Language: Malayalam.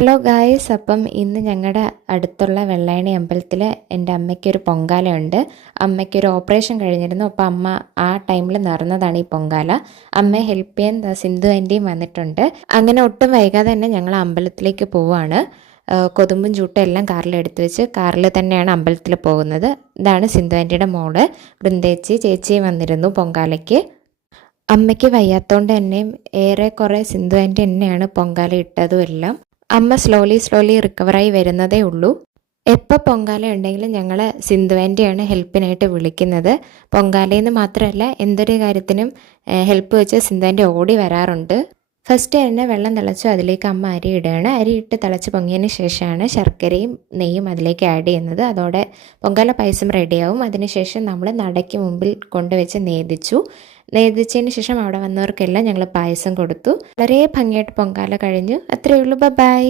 ഹലോ ഗായ്സ്, അപ്പം ഇന്ന് ഞങ്ങളുടെ അടുത്തുള്ള വെള്ളായണി അമ്പലത്തിൽ എൻ്റെ അമ്മയ്ക്കൊരു പൊങ്കാലയുണ്ട്. അമ്മയ്ക്കൊരു ഓപ്പറേഷൻ കഴിഞ്ഞിരുന്നു. അപ്പോൾ അമ്മ ആ ടൈമിൽ നടന്നതാണ് ഈ പൊങ്കാല. അമ്മയെ ഹെൽപ്പ് ചെയ്യാൻ സിന്ധു ആൻറ്റിയും വന്നിട്ടുണ്ട്. അങ്ങനെ ഒട്ടും വൈകാതെ തന്നെ ഞങ്ങൾ അമ്പലത്തിലേക്ക് പോവുകയാണ്. കൊതുമ്പും ചൂട്ടും എല്ലാം കാറിൽ എടുത്തു വെച്ച് കാറിൽ തന്നെയാണ് അമ്പലത്തിൽ പോകുന്നത്. ഇതാണ് സിന്ധു ആൻറ്റിയുടെ മോള് ബൃന്ദേച്ചി. ചേച്ചിയും വന്നിരുന്നു പൊങ്കാലയ്ക്ക്. അമ്മയ്ക്ക് വയ്യാത്തതുകൊണ്ട് തന്നെയും ഏറെക്കുറെ സിന്ധു ആൻറ്റി തന്നെയാണ് പൊങ്കാല ഇട്ടതും എല്ലാം. അമ്മ സ്ലോലി റിക്കവറായി വരുന്നതേ ഉള്ളൂ. എപ്പോൾ പൊങ്കാല ഉണ്ടെങ്കിലും ഞങ്ങൾ സിന്ധു ആൻറ്റിയാണ് ഹെൽപ്പിനായിട്ട് വിളിക്കുന്നത്. പൊങ്കാലയെന്ന് മാത്രമല്ല, എന്തൊരു കാര്യത്തിനും ഹെൽപ്പ് വെച്ച് സിന്ധു ആൻറ്റി ഓടി വരാറുണ്ട്. ഫസ്റ്റ് തന്നെ വെള്ളം തിളച്ചു അതിലേക്ക് അമ്മ അരി ഇടുകയാണ്. അരി ഇട്ട് തിളച്ച് പൊങ്ങിയതിന് ശേഷമാണ് ശർക്കരയും നെയ്യും അതിലേക്ക് ആഡ് ചെയ്യുന്നത്. അതോടെ പൊങ്കാല പായസം റെഡിയാവും. അതിനുശേഷം നമ്മൾ നടയ്ക്ക് മുമ്പിൽ കൊണ്ടുവച്ച് നേദിച്ചതിന് ശേഷം അവിടെ വന്നവർക്കെല്ലാം ഞങ്ങൾ പായസം കൊടുത്തു. വളരെ ഭംഗിയായിട്ട് പൊങ്കാല കഴിഞ്ഞു. അത്രയേ ഉള്ളൂ. ബൈ.